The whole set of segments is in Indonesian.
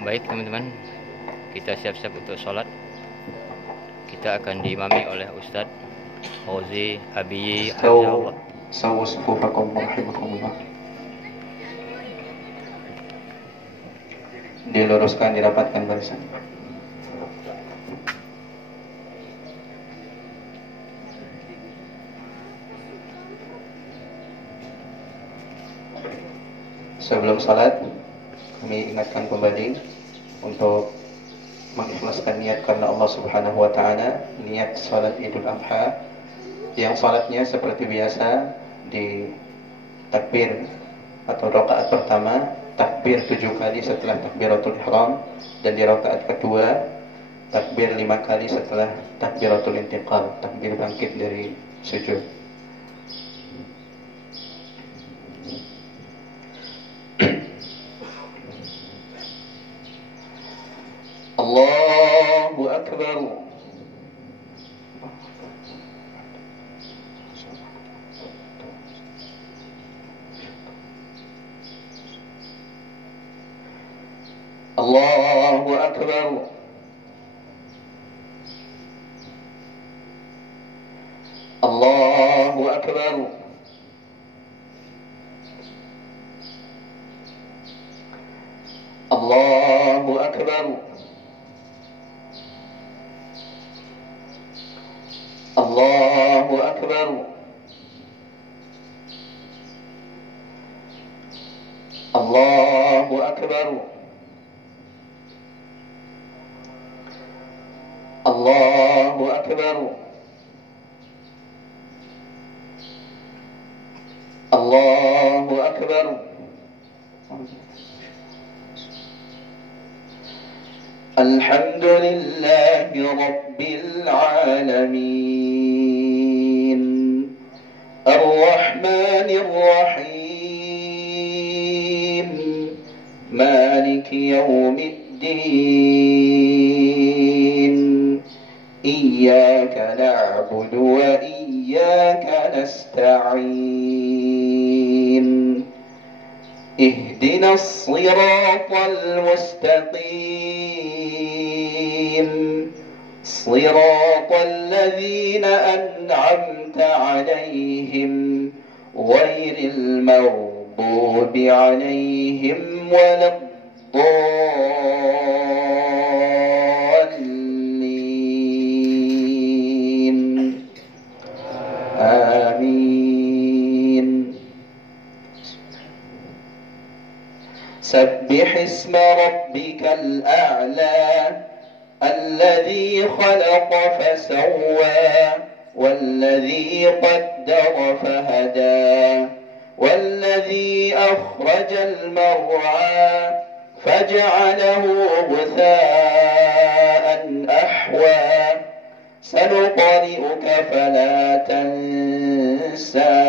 Baik teman-teman, kita siap-siap untuk sholat. Kita akan diimami oleh Ustadz Fauzi Abiyi Hafizahullah. Sawu sufufakum rahimakumullah. Diluruskan, dirapatkan barisan. Sebelum salat, kami ingatkan kembali untuk mengikhlaskan niat karena Allah Subhanahu wa taala, niat salat Idul Adha yang salatnya seperti biasa di takbir atau rakaat pertama takbir 7 kali setelah takbiratul ihram, dan di rakaat kedua takbir 5 kali setelah takbiratul intiqal, takbir bangkit dari sujud. Allahu Akbar. Allahu Akbar. Allahu Akbar. Allahu Akbar. Allahu Akbar. Allahu Akbar. Allahu Akbar. Allahu Akbar. Alhamdulillahi Rabbil Alamin, Ar-Rahmanir Rahim, Maliki Yawmiddin, Iyyaka na'budu wa iyyaka nasta'in, Ihdinas siratal mustaqim, صراط الذين أنعمت عليهم غير المغضوب عليهم ولا الضالين. آمين. سبح اسم ربك الأعلى الذي خلق فسوى والذي قدر فهدى والذي أخرج المرعى فجعله غثاء أحوى سنقرئك فلا تنسى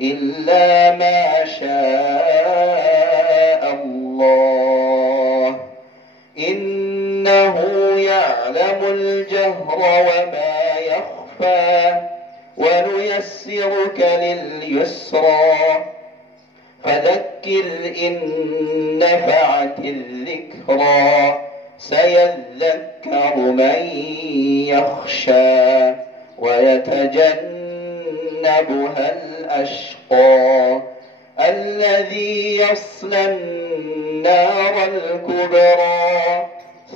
إلا ما شاء الله إنه يعلم الجهر وما يخفى ونيسرك لليسرى فذكر إن نفعت الذكرى سيذكر من يخشى ويتجنبها الأشقى الذي يصلى النار الكبرى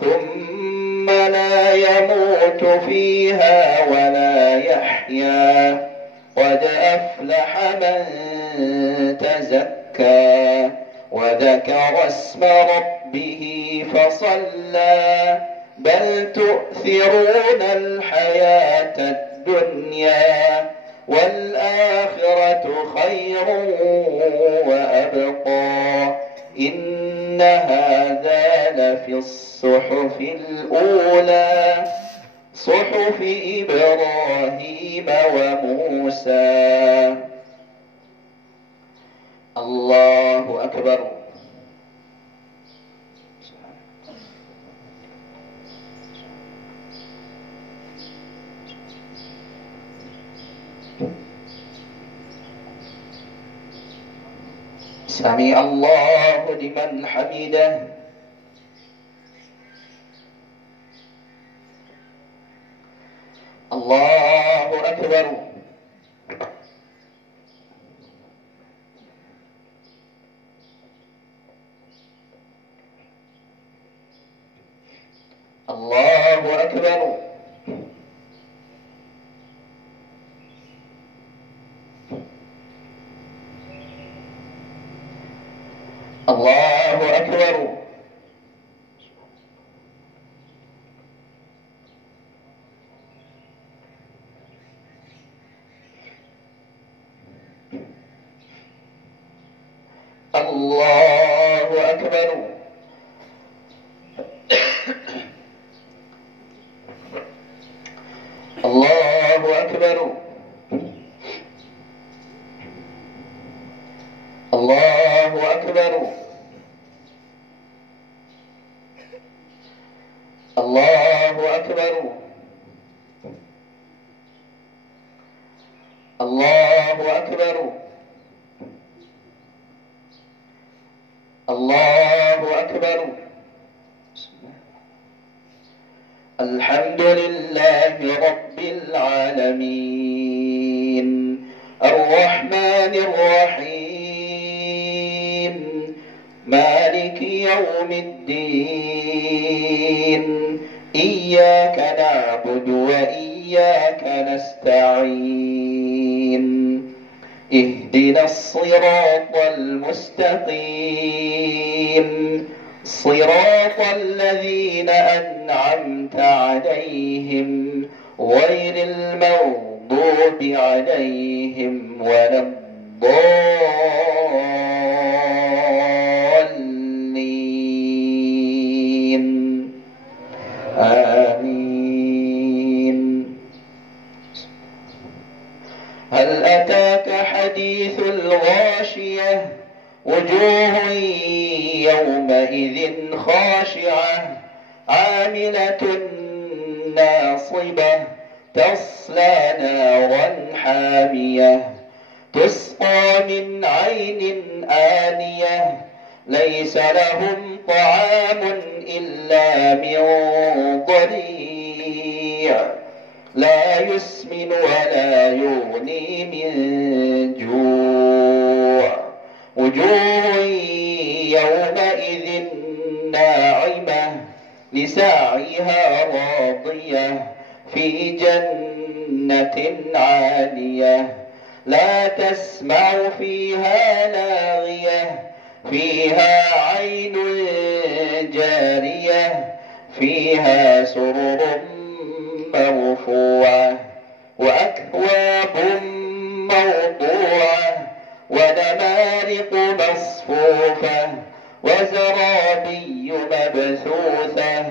ثم لا يموت فيها ولا يحيا قد أفلح من تزكى وذكر اسم ربه فصلى بل تؤثرون الحياة الدنيا والآخرة خير وأبقى إن هذا لفي الصحف الأولى صحف إبراهيم وموسى. الله أكبر. سمع الله لمن حمده. الله أكبر. الله أكبر. الله أكبر. الله أكبر. الله أكبر. الله أكبر. الله أكبر. الله أكبر. الله أكبر. الحمد لله رب العالمين الرحمن الرحيم مالك يوم الدين إياك نعبد وإياك نستعين اهدنا الصراط المستقيم صراط الذين أنعمت عليهم غير المغضوب عليهم ولا الضالين آمين. هل أتاك حديث الغاشية وجوه يومئذ خاشعة عاملة ناصبة تصلى نارا حامية تسقى من عين آنية ليس لهم طعام إلا من ضريع لا يسمن ولا يغني من جوع وجوه يومئذ ناعمة لسعيها راضية في جنة عالية لا تسمع فيها لاغية فيها عين جارية فيها سرر مرفوعة وأكواب موضوعة ونمارق مصفوفة وزرابي مبثوثة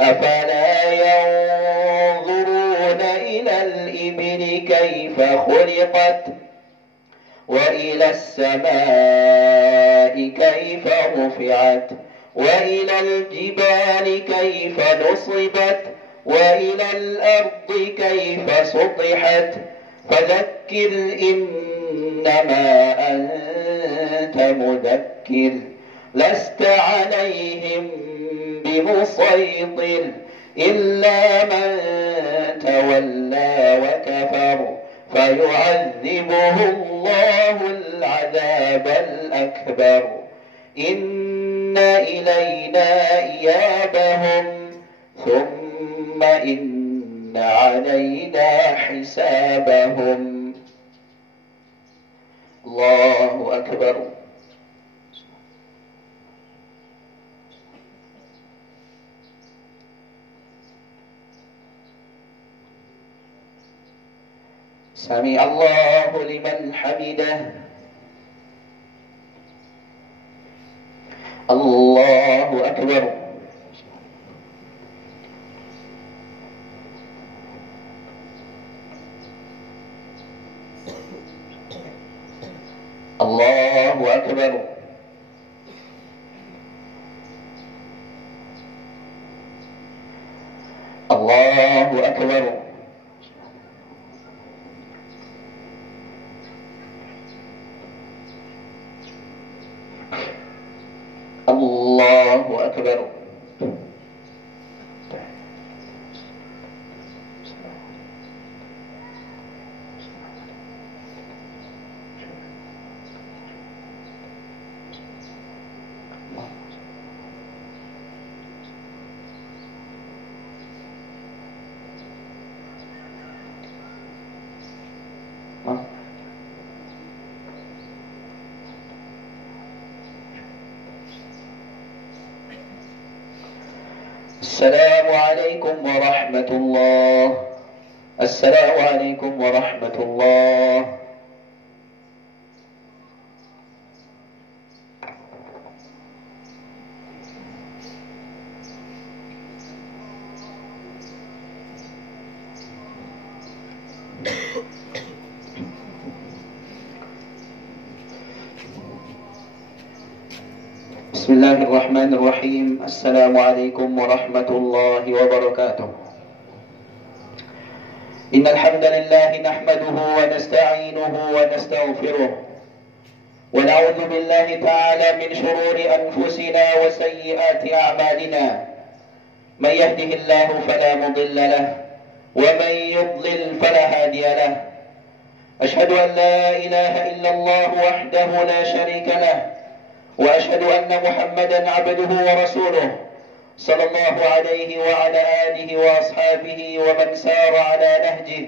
أفلا ينظرون إلى الإبل كيف خلقت وإلى السماء كيف رفعت وإلى الجبال كيف نصبت وإلى الأرض كيف سطحت فذكر إنما أنت مذكر لست عليهم بمسيطر إلا من تولى وكفر فيعذبه الله العذاب الأكبر إن إلينا إيابهم ثم إن علينا حسابهم. الله أكبر. سمع الله لمن حمده. الله أكبر. الله أكبر. الله أكبر. الله أكبر. السلام عليكم ورحمة الله. السلام عليكم ورحمة الله. بسم الله الرحمن الرحيم. السلام عليكم ورحمة الله وبركاته. إن الحمد لله نحمده ونستعينه ونستغفره ونعوذ بالله تعالى من شرور أنفسنا وسيئات أعمالنا. من يهده الله فلا مضل له ومن يضلل فلا هادي له. أشهد أن لا إله إلا الله وحده لا شريك له وأشهد أن محمدا عبده ورسوله صلى الله عليه وعلى آله وأصحابه ومن سار على نهجه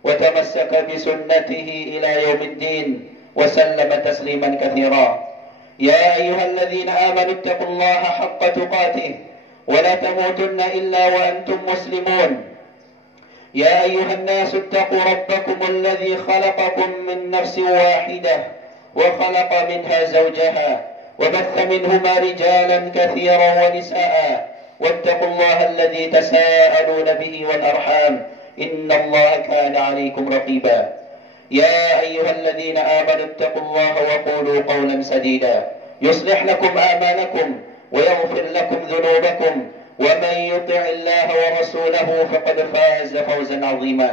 وتمسك بسنته إلى يوم الدين وسلم تسليما كثيرا. يا أيها الذين آمنوا اتقوا الله حق تقاته ولا تموتن إلا وأنتم مسلمون. يا أيها الناس اتقوا ربكم الذي خلقكم من نفس واحدة وخلق منها زوجها وبث منهما رجالا كثيرا ونساء واتقوا الله الذي تساءلون به والأرحام إن الله كان عليكم رقيبا. يا أيها الذين آمنوا اتقوا الله وقولوا قولا سديدا يصلح لكم أعمالكم ويغفر لكم ذنوبكم ومن يطع الله ورسوله فقد فاز فوزا عظيما.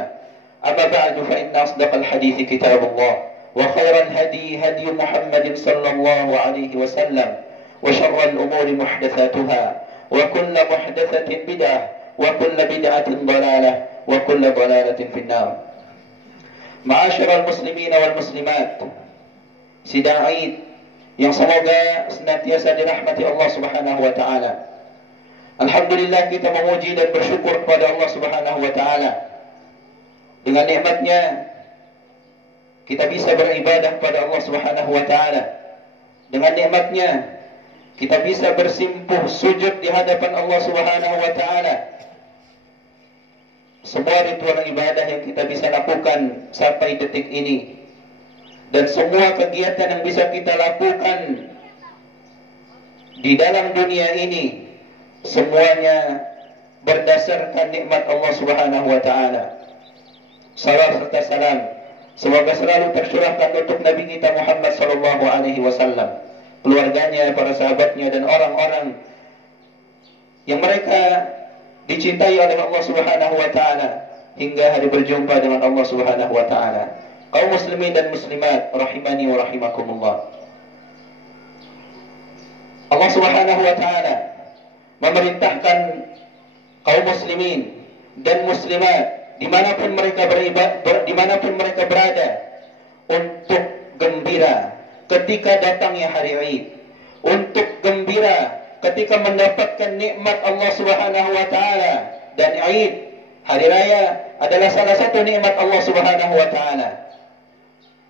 أما بعد فإن أصدق الحديث كتاب الله وخير الهدي هدي محمد صلى الله عليه وسلم وشر الأمور محدثاتها وكل محدثة بدعة وكل بدعة ضلالة وكل ضلالة في النار. Ma'asyiral muslimin wal muslimat, sidang Id yang semoga senantiasa dirahmati Allah Subhanahu wa taala. Alhamdulillah, kita memuji dan bersyukur kepada Allah Subhanahu wa taala. Dengan nikmatnya kita bisa beribadah kepada Allah Subhanahu wa taala. Dengan nikmatnya kita bisa bersimpuh sujud di hadapan Allah Subhanahu wa taala. Semua ritual ibadah yang kita bisa lakukan sampai detik ini dan semua kegiatan yang bisa kita lakukan di dalam dunia ini semuanya berdasarkan nikmat Allah Subhanahu wa taala. Salam serta salam semoga selalu tercurahkan untuk Nabi kita Muhammad sallallahu alaihi wasallam, keluarganya, para sahabatnya dan orang-orang yang mereka dicintai oleh Allah Subhanahu wa taala hingga hari berjumpa dengan Allah Subhanahu wa taala. Kaum muslimin dan muslimat rahimani wa rahimakumullah. Allah Subhanahu wa taala memerintahkan kaum muslimin dan muslimat dimanapun mereka berada untuk gembira ketika datangnya hari Id, untuk gembira ketika mendapatkan nikmat Allah Subhanahu wa taala. Dan Id, hari raya, adalah salah satu nikmat Allah Subhanahu wa taala.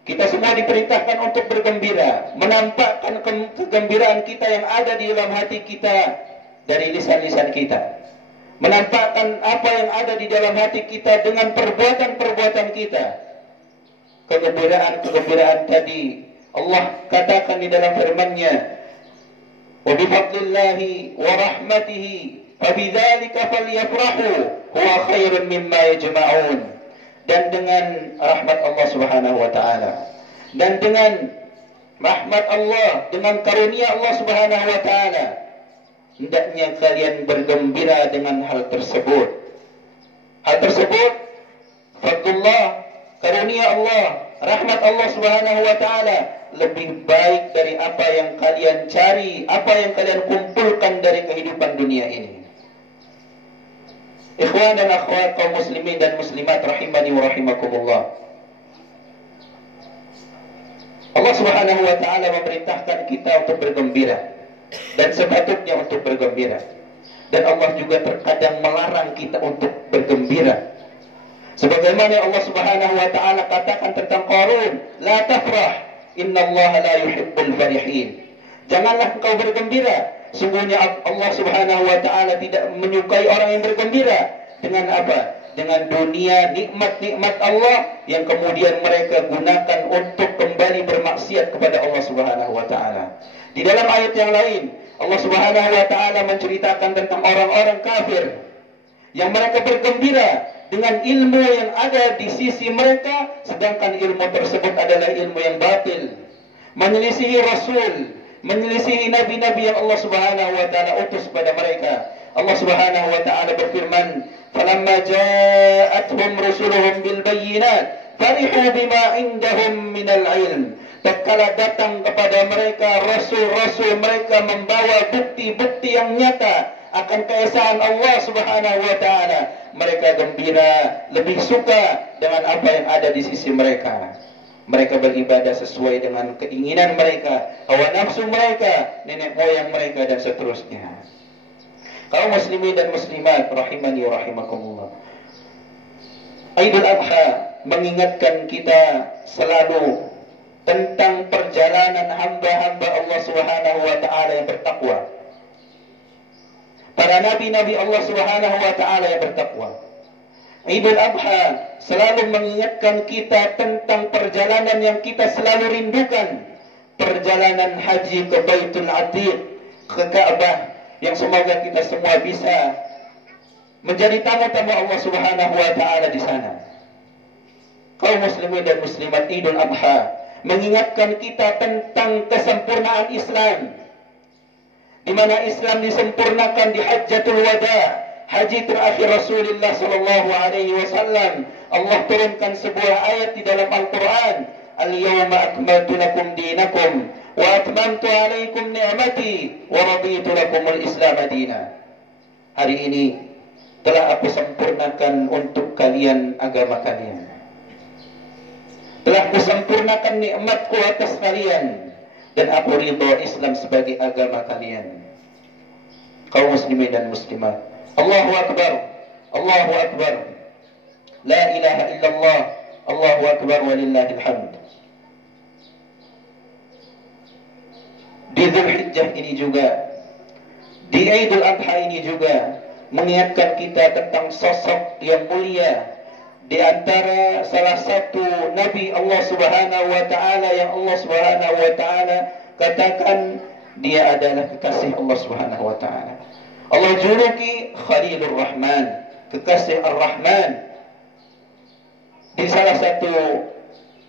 Kita semua diperintahkan untuk bergembira, menampakkan kegembiraan kita yang ada di dalam hati kita dari lisan-lisan kita, menampakkan apa yang ada di dalam hati kita dengan perbuatan-perbuatan kita. Kegembiraan tadi Allah katakan di dalam firman-Nya, wa bifadlillahi wa rahmatihi fabidzalika falyafrahu huwa khairun mimma yajma'un. Dan dengan rahmat Allah Subhanahu wa taala, dan dengan rahmat Allah, dengan karunia Allah Subhanahu wa taala, hendaknya kalian bergembira dengan hal tersebut. Hal tersebut fadlullah, karunia Allah, rahmat Allah Subhanahu wa taala lebih baik dari apa yang kalian cari, apa yang kalian kumpulkan dari kehidupan dunia ini. Ikhwan dan akhwat kaum muslimin dan muslimat rahimani wa rahimakumullah. Allah Subhanahu wa taala memerintahkan kita untuk bergembira dan sepatutnya untuk bergembira. Dan Allah juga terkadang melarang kita untuk bergembira. Sebagaimana Allah Subhanahu wa taala katakan tentang Qarun, la tafrah innallaha la yuhibbul farihin. Janganlah engkau bergembira, Sungguhnya Allah Subhanahu wa taala tidak menyukai orang yang bergembira dengan apa? Dengan dunia, nikmat-nikmat Allah yang kemudian mereka gunakan untuk kembali bermaksiat kepada Allah Subhanahu wa taala. Di dalam ayat yang lain, Allah Subhanahu wa taala menceritakan tentang orang-orang kafir yang mereka bergembira dengan ilmu yang ada di sisi mereka, sedangkan ilmu tersebut adalah ilmu yang batil, menyelisihi Rasul, menyelisihi nabi-nabi yang Allah Subhanahu wa taala utus pada mereka. Allah Subhanahu wa taala berfirman, "Falamma ja'atuhum rusuluhum bil bayyinat, farihu bima indahum minal ilm." Tatkala datang kepada mereka rasul-rasul mereka membawa bukti-bukti yang nyata akan keesaan Allah Subhanahu wa taala, mereka gembira, lebih suka dengan apa yang ada di sisi mereka. Mereka beribadah sesuai dengan keinginan mereka, hawa nafsu mereka, nenek moyang mereka, dan seterusnya. Kaum muslimin dan muslimat rahimani wa rahimakumullah, Idul Adha mengingatkan kita selalu tentang perjalanan hamba-hamba Allah Subhanahu wa taala yang bertakwa. Para nabi-nabi Allah Subhanahu wa taala yang bertakwa. Idul Adha selalu mengingatkan kita tentang perjalanan yang kita selalu rindukan, perjalanan haji ke Baitul Atiq, ke Ka'bah, yang semoga kita semua bisa menjadi tamu-tamu Allah Subhanahu wa taala di sana. Kaum muslimin dan muslimat, Idul Adha mengingatkan kita tentang kesempurnaan Islam, di mana Islam disempurnakan di Hajjatul Wada, haji terakhir Rasulullah sallallahu alaihi wasallam. Allah turunkan sebuah ayat di dalam Al-Qur'an, "Al-yawma akmaltu lakum dinakum wa atmamtu alaikum ni'mati wa raditu lakumul Islam madina." Hari ini telah aku sempurnakan untuk kalian agama kalian. Telah kusempurnakan nikmatku atas kalian, dan aku ridho Islam sebagai agama kalian. Kaum muslimin dan muslimat, Allahu Akbar, Allahu Akbar, la ilaha illallah, Allahu Akbar walillahil hamd. Di Dzulhijjah ini juga, di Idul Adha ini juga mengingatkan kita tentang sosok yang mulia di antara salah satu nabi Allah Subhanahu wa taala yang Allah Subhanahu wa taala katakan dia adalah kekasih Allah Subhanahu wa taala. Allah juluki Khalilur Rahman, kekasih Ar-Rahman. Di salah satu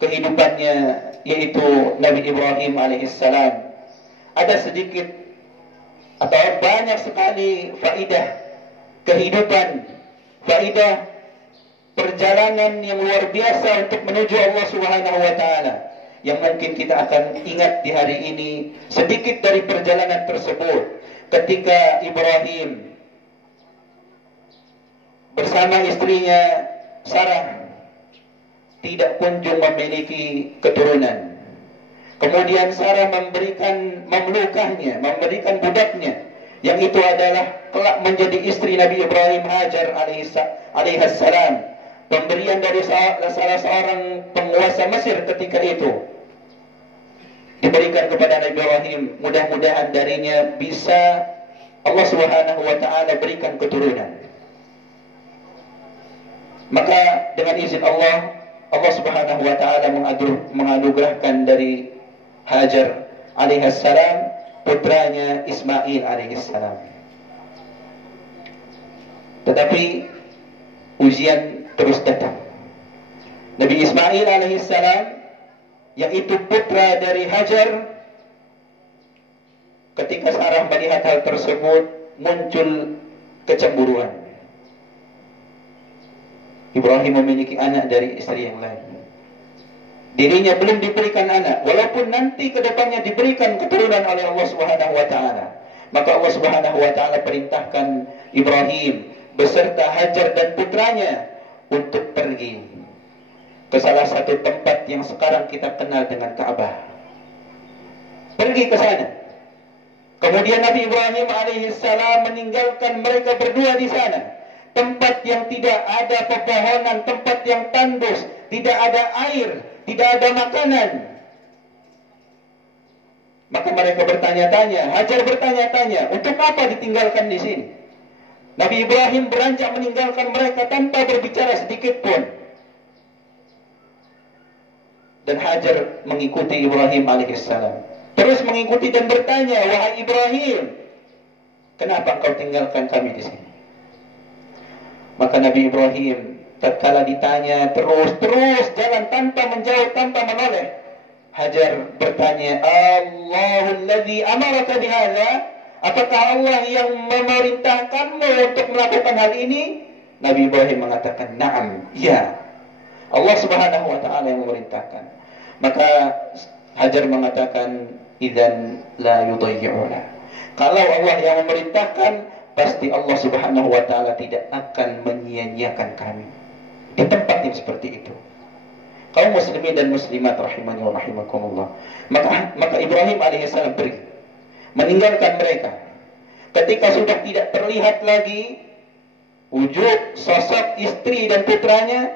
kehidupannya, yaitu Nabi Ibrahim alaihissalam, ada sedikit atau banyak sekali faidah kehidupan, faidah perjalanan yang luar biasa untuk menuju Allah Subhanahu wa taala, yang mungkin kita akan ingat di hari ini sedikit dari perjalanan tersebut. Ketika Ibrahim bersama istrinya Sarah tidak kunjung memiliki keturunan, kemudian Sarah memberikan mamlukahnya, memberikan budaknya, yang itu adalah kelak menjadi istri Nabi Ibrahim, Hajar alaihissalam, pemberian dari salah seorang penguasa Mesir ketika itu, diberikan kepada Nabi Ibrahim. Mudah-mudahan darinya bisa Allah Subhanahu wa taala berikan keturunan. Maka dengan izin Allah, Allah Subhanahu wa taala menganugerahkan dari Hajar alaihissalam putranya Ismail alaihissalam. Tetapi ujian terus datang. Nabi Ismail alaihissalam, yaitu putra dari Hajar, ketika Sarah melihat hal tersebut muncul kecemburuan. Ibrahim memiliki anak dari istri yang lain, dirinya belum diberikan anak, walaupun nanti kedepannya diberikan keturunan oleh Allah Subhanahu wa taala. Maka Allah Subhanahu wa taala perintahkan Ibrahim beserta Hajar dan putranya untuk pergi ke salah satu tempat yang sekarang kita kenal dengan Ka'bah. Pergi ke sana. Kemudian Nabi Ibrahim alaihissalam meninggalkan mereka berdua di sana. Tempat yang tidak ada pepohonan, tempat yang tandus, tidak ada air, tidak ada makanan. Maka mereka bertanya-tanya, Hajar bertanya-tanya, untuk apa ditinggalkan di sini? Nabi Ibrahim beranjak meninggalkan mereka tanpa berbicara sedikit pun. Dan Hajar mengikuti Ibrahim alaihissalam. Terus mengikuti dan bertanya, wahai Ibrahim, kenapa engkau tinggalkan kami di sini? Maka Nabi Ibrahim tatkala ditanya terus jalan tanpa menjawab, tanpa menoleh. Hajar bertanya, Allahul ladzi amaraka bihadza? Apakah Allah yang memerintahkanmu untuk melakukan hal ini? Nabi Ibrahim mengatakan, "Na'am, ya. Allah Subhanahu wa taala yang memerintahkan." Maka Hajar mengatakan, "Idzan la yudayyi'una." Kalau Allah yang memerintahkan, pasti Allah Subhanahu wa taala tidak akan menyia-nyiakan kami. Di tempat yang seperti itu. Kaum muslimin dan muslimat rahimani wa rahimakumullah. Maka Ibrahim alaihissalam pergi, meninggalkan mereka. Ketika sudah tidak terlihat lagi wujud sosok istri dan putranya,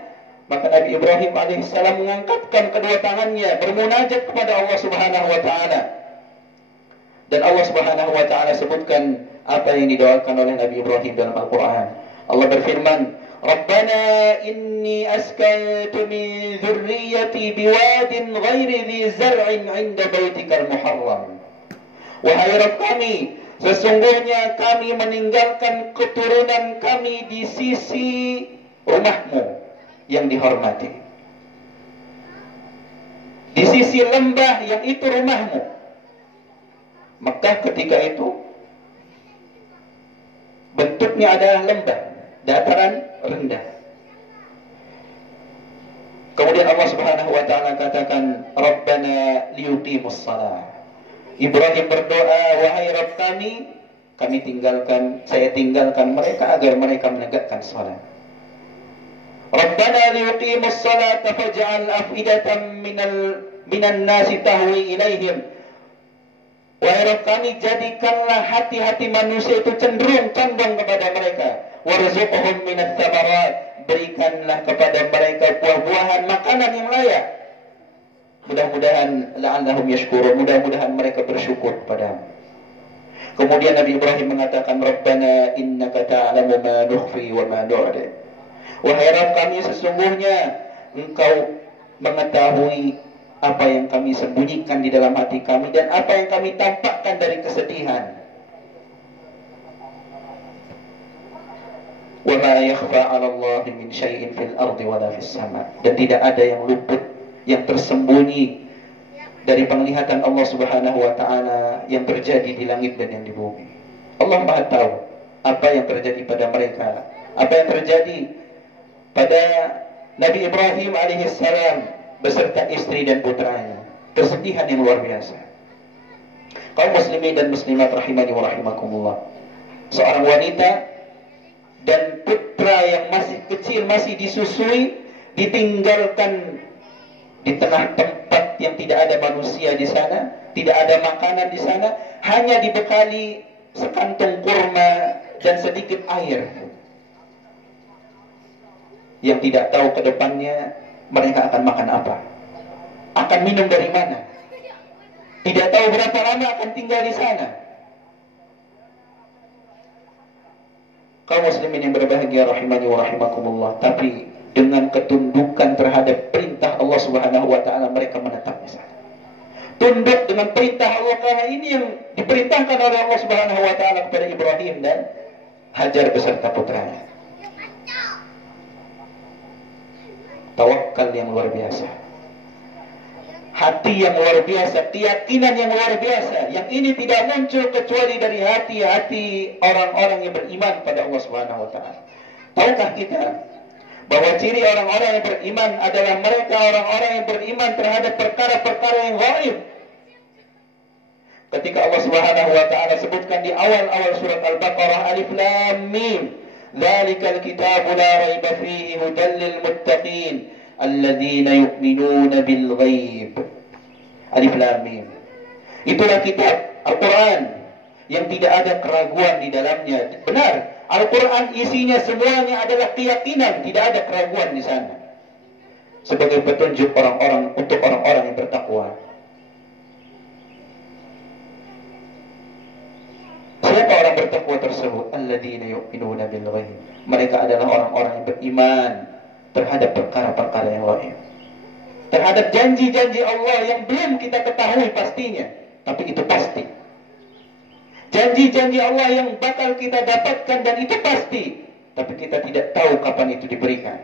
maka Nabi Ibrahim alaihissalam mengangkatkan kedua tangannya bermunajat kepada Allah Subhanahu wa taala. Dan Allah Subhanahu wa taala sebutkan apa yang didoakan oleh Nabi Ibrahim dalam Al-Qur'an. Allah berfirman, "Rabbana inni askantu min dzurriyyati biwadin ghairi dzi zar'in 'inda baitikal muharram." Wahai Rabb kami, sesungguhnya kami meninggalkan keturunan kami di sisi rumahmu yang dihormati, di sisi lembah yang itu rumahmu. Mekah ketika itu bentuknya adalah lembah, dataran rendah. Kemudian Allah Subhanahu wa taala katakan, "Rabbana liyuqimus shalah." Ibrahim berdoa, wahai Rabb kami tinggalkan, saya tinggalkan mereka agar mereka menegakkan salat. Rabbana liyuqimus salata faj'al afidatan minan nasi tahwi ilaihim. Wahai Rabb kami, jadikanlah hati-hati manusia itu cenderung condong kepada mereka. Warzuqhum minats tsamarat, berikanlah kepada mereka buah-buahan makanan yang layak. Mudah-mudahan la'allahum yashkurun, mudah-mudahan mereka bersyukur kepadamu. Kemudian Nabi Ibrahim mengatakan, Rabbana innaka ta'lamu ma nukhfi wa ma nu'lin. Wahai Rabb kami, sesungguhnya Engkau mengetahui apa yang kami sembunyikan di dalam hati kami dan apa yang kami tampakkan dari kesedihan. Wa ma yakhfa 'ala Allahi min syai'in fil ardi wa la fis sama'. Dan tidak ada yang luput, yang tersembunyi dari penglihatan Allah Subhanahu wa taala yang terjadi di langit dan yang di bumi. Allah Maha tahu apa yang terjadi pada mereka, apa yang terjadi pada Nabi Ibrahim alaihissalam beserta istri dan putranya. Kesedihan yang luar biasa. Kaum muslimin dan muslimat rahimani wa rahimakumullah. Seorang wanita dan putra yang masih kecil, masih disusui, ditinggalkan di tengah tempat yang tidak ada manusia di sana, tidak ada makanan di sana, hanya dibekali sekantung kurma dan sedikit air. Yang tidak tahu ke depannya mereka akan makan apa, akan minum dari mana, tidak tahu berapa lama akan tinggal di sana. Kaum muslimin yang berbahagia rahimani wa rahimakumullah, tapi dengan ketundukan terhadap perintah Allah Subhanahu wa taala mereka menetap di sana. Tunduk dengan perintah Allah, karena ini yang diperintahkan oleh Allah Subhanahu wa taala kepada Ibrahim dan Hajar beserta putranya. Tawakal yang luar biasa, hati yang luar biasa, keyakinan yang luar biasa. Yang ini tidak muncul kecuali dari hati-hati orang-orang yang beriman pada Allah Subhanahu wa taala. Tahukah kita bahwa ciri orang-orang yang beriman adalah mereka orang-orang yang beriman terhadap perkara-perkara yang gaib? Ketika Allah Subhanahu wa taala sebutkan di awal-awal surat Al-Baqarah, Alif Lam Mim, Dzalikal kitabu la raiba fihi hudal lil muttaqin alladzina yu'minuna bil ghaib. Alif Lam Mim. Itulah kitab Al-Qur'an yang tidak ada keraguan di dalamnya. Benar, Al-Quran isinya semuanya adalah keyakinan, tidak ada keraguan di sana. Sebagai petunjuk orang-orang, untuk orang-orang yang bertakwa. Siapa orang bertakwa tersebut? Alladzina yu'minuna bil ghaib. Mereka adalah orang-orang yang beriman terhadap perkara-perkara yang gaib. Terhadap janji-janji Allah yang belum kita ketahui pastinya, tapi itu pasti. Janji-janji Allah yang bakal kita dapatkan dan itu pasti, tapi kita tidak tahu kapan itu diberikan.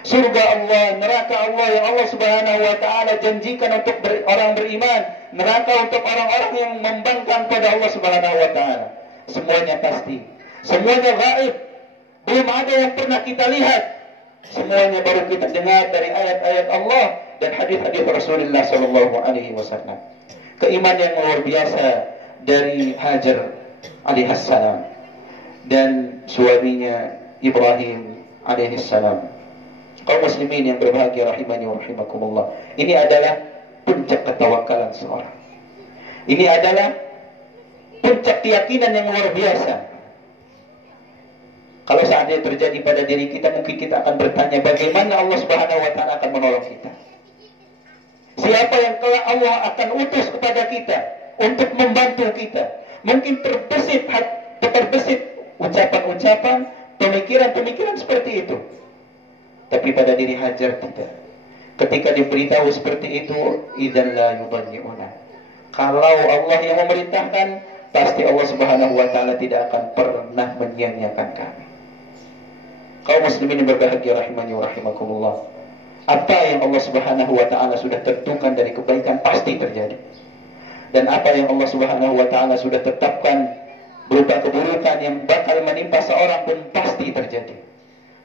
Surga Allah, neraka Allah yang Allah Subhanahu wa taala janjikan untuk orang beriman, neraka untuk orang-orang yang membangkang pada Allah Subhanahu wa taala. Semuanya pasti, semuanya gaib. Belum ada yang pernah kita lihat. Semuanya baru kita dengar dari ayat-ayat Allah dan hadis-hadis Rasulullah sallallahu alaihi wasallam. Keimanan yang luar biasa dari Hajar alaihissalam dan suaminya Ibrahim alaihissalam. Kaum muslimin yang berbahagia rahimani wa rahimakumullah. Ini adalah puncak ketawakalan seorang. Ini adalah puncak keyakinan yang luar biasa. Kalau seandainya terjadi pada diri kita, mungkin kita akan bertanya bagaimana Allah Subhanahu wa taala akan menolong kita. Siapa yang kelak Allah akan utus kepada kita untuk membantu kita. Mungkin terbesit ucapan-ucapan, pemikiran-pemikiran seperti itu. Tapi pada diri Hajar tidak. Ketika diberitahu seperti itu, idzan la yudayyi'una. Kalau Allah yang memerintahkan, pasti Allah Subhanahu wa taala tidak akan pernah menyia-nyiakan kami. Kaum muslimin yang berbahagia rahimani wa rahimakumullah. Apa yang Allah Subhanahu wa taala sudah tentukan dari kebaikan pasti terjadi. Dan apa yang Allah Subhanahu wa taala sudah tetapkan berupa keburukan yang bakal menimpa seorang pun pasti terjadi.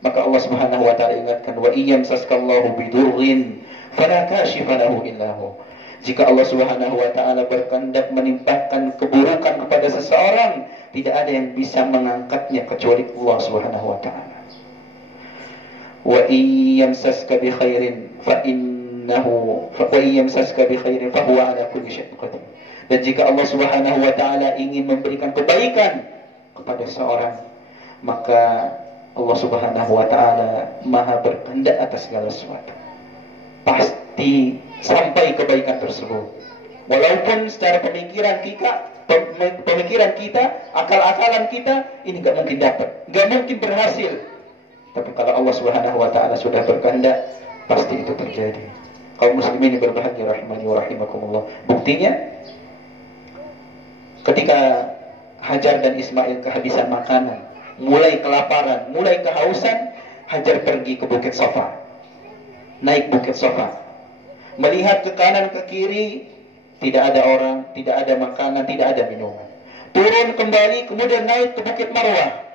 Maka Allah Subhanahu wa taala ingatkan, wa iyyamsaskallahu bidurrin fala kashifa lahu illa hu. Jika Allah Subhanahu wa taala berkehendak menimpakan keburukan kepada seseorang, tidak ada yang bisa mengangkatnya kecuali Allah Subhanahu wa taala. Wa iyyamsaska bi khairin fa innahu fa iyyamsaska bi khairin fa huwa ala kulli syai'in qadir. Dan jika Allah Subhanahu wa taala ingin memberikan kebaikan kepada seorang, maka Allah Subhanahu wa taala Maha berkehendak atas segala sesuatu. Pasti sampai kebaikan tersebut. Walaupun secara pemikiran kita, akal-akalan kita ini enggak mungkin dapat, enggak mungkin berhasil. Tapi kalau Allah Subhanahu wa taala sudah berkehendak, pasti itu terjadi. Kaum muslimin yang berbahagia rahimani wa rahimakumullah. Buktinya ketika Hajar dan Ismail kehabisan makanan, mulai kelaparan, mulai kehausan, Hajar pergi ke Bukit Safa. Naik Bukit Safa. Melihat ke kanan ke kiri, tidak ada orang, tidak ada makanan, tidak ada minuman. Turun kembali, kemudian naik ke Bukit Marwah.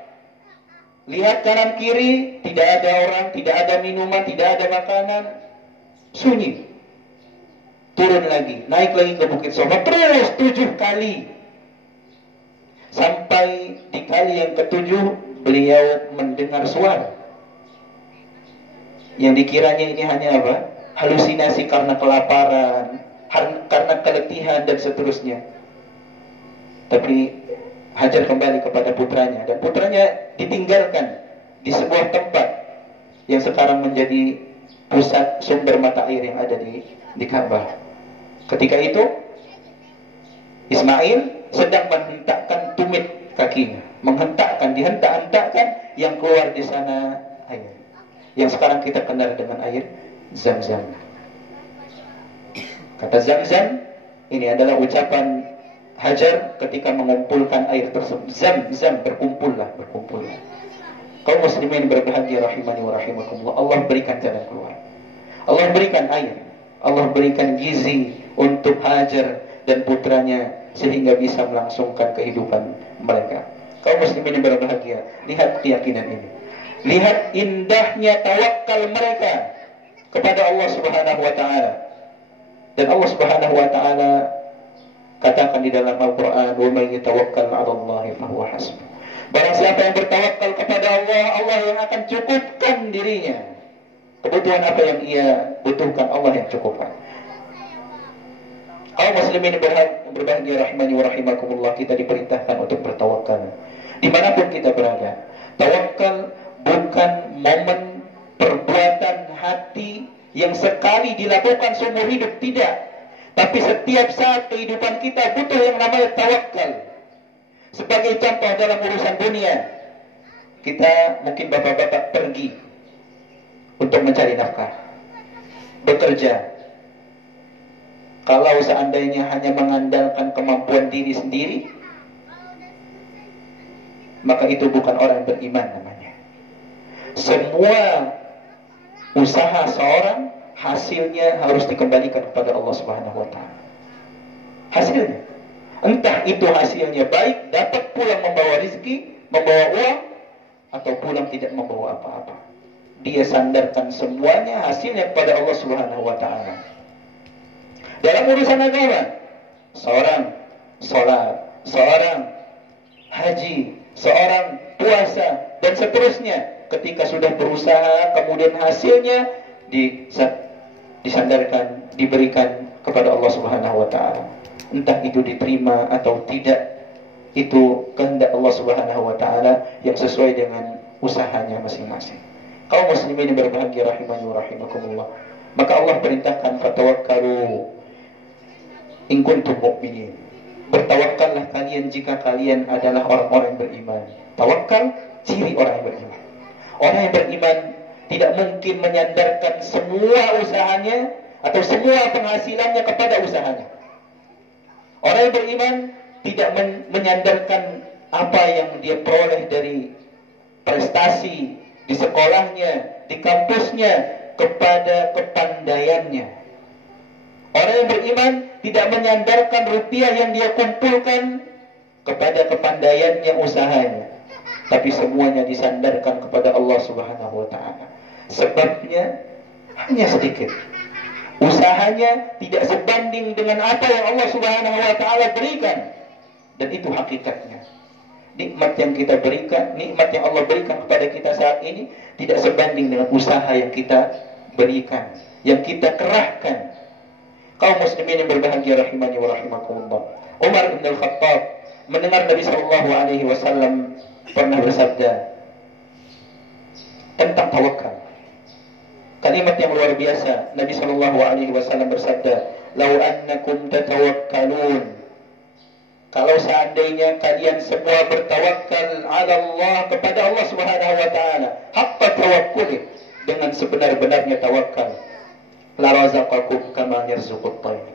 Lihat kanan kiri, tidak ada orang, tidak ada minuman, tidak ada makanan. Sunyi. Turun lagi, naik lagi ke Bukit Safa. Terus 7 kali. Sampai di kali yang ke-7 beliau mendengar suara. Yang dikiranya ini hanya apa? Halusinasi karena kelaparan, karena keletihan dan seterusnya. Tapi Hajar kembali kepada putranya, dan putranya ditinggalkan di sebuah tempat yang sekarang menjadi pusat sumber mata air yang ada di Ka'bah. Ketika itu Ismail sedang menghentakkan tumit kakinya, dihentak-hentakkan, yang keluar di sana air, yang sekarang kita kenal dengan air Zam-Zam. Kata Zam-Zam ini adalah ucapan Hajar ketika mengumpulkan air tersebut. Zam-Zam, berkumpullah. Kaum muslimin berbahagia rahimani wa rahimakumullah. Allah berikan jalan keluar. Allah berikan air. Allah berikan gizi untuk Hajar dan putranya sehingga bisa melangsungkan kehidupan mereka. Kaum muslimin yang berbahagia, lihat keyakinan ini. Lihat indahnya tawakal mereka kepada Allah Subhanahu wa taala. Dan Allah Subhanahu wa taala katakan di dalam Al-Qur'an, "Wa may yatawakkal 'ala Allahi fa huwa hasbuh." Barang siapa yang bertawakal kepada Allah, Allah yang akan cukupkan dirinya. Kebutuhan apa yang ia butuhkan, Allah yang cukupkan. Kaum muslimin berbahagia rahimani wa rahimakumullah, kita diperintahkan untuk bertawakal dimanapun kita berada. Tawakal bukan momen perbuatan hati yang sekali dilakukan seumur hidup, tidak. Tapi setiap saat kehidupan kita butuh yang namanya tawakal. Sebagai contoh dalam urusan dunia, kita mungkin bapak-bapak pergi untuk mencari nafkah, bekerja. Kalau seandainya hanya mengandalkan kemampuan diri sendiri, maka itu bukan orang beriman namanya. Semua usaha seorang, hasilnya harus dikembalikan kepada Allah Subhanahu wa taala. Hasilnya, entah itu hasilnya baik, dapat pulang membawa rezeki, membawa uang, atau pulang tidak membawa apa-apa. Dia sandarkan semuanya hasilnya kepada Allah Subhanahu wa taala. Dalam urusan agama, seorang sholat, seorang haji, seorang puasa, dan seterusnya. Ketika sudah berusaha, kemudian hasilnya disandarkan, diberikan kepada Allah Subhanahu wa taala. Entah itu diterima atau tidak, itu kehendak Allah Subhanahu wa taala yang sesuai dengan usahanya masing-masing. Kaum muslimin yang berbahagia rahimani wa rahimakumullah. Maka Allah perintahkan fatawakkalu in kuntum mu'minin. Bertawakallah kalian jika kalian adalah orang-orang yang beriman. Tawakal ciri orang yang beriman. Orang yang beriman tidak mungkin menyandarkan semua usahanya atau semua penghasilannya kepada usahanya. Orang yang beriman tidak menyandarkan apa yang dia peroleh dari prestasi di sekolahnya, di kampusnya, kepada kepandaiannya. Orang yang beriman tidak menyandarkan rupiah yang dia kumpulkan kepada kepandaiannya, usahanya, tapi semuanya disandarkan kepada Allah Subhanahu wa taala. Sebabnya hanya sedikit. Usahanya tidak sebanding dengan apa yang Allah Subhanahu wa taala berikan. Dan itu hakikatnya. Nikmat yang kita berikan, nikmat yang Allah berikan kepada kita saat ini tidak sebanding dengan usaha yang kita berikan, yang kita kerahkan. Kaum muslimin yang berbahagia rahimani wa rahimakumullah. Umar bin Al-Khattab mendengar Nabi sallallahu alaihi wasallam pernah bersabda tentang tawakal. Kalimat yang luar biasa. Nabi sallallahu alaihi wasallam bersabda, "Lau annakum tatawakkalun." Kalau seandainya kalian semua bertawakal ala Allah, kepada Allah Subhanahu wa taala, haqqa tawakkul, dengan sebenar-benarnya tawakal, la razaqakum kama yarzuqut tayr.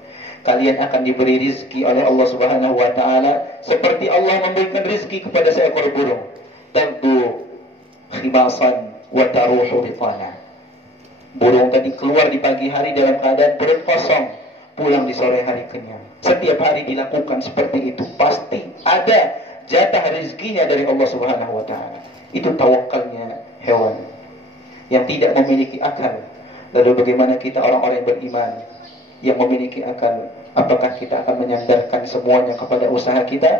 Kalian akan diberi rizki oleh Allah Subhanahu wa taala seperti Allah memberikan rizki kepada seekor burung. Tagdu khimasan wa taruhu bitana. Burung tadi keluar di pagi hari dalam keadaan perut kosong, pulang di sore hari kenyang. Setiap hari dilakukan seperti itu, pasti ada jatah rezekinya dari Allah Subhanahu wa taala. Itu tawakalnya hewan yang tidak memiliki akal. Lalu bagaimana kita orang-orang yang beriman yang memiliki akal? Apakah kita akan menyandarkan semuanya kepada usaha kita,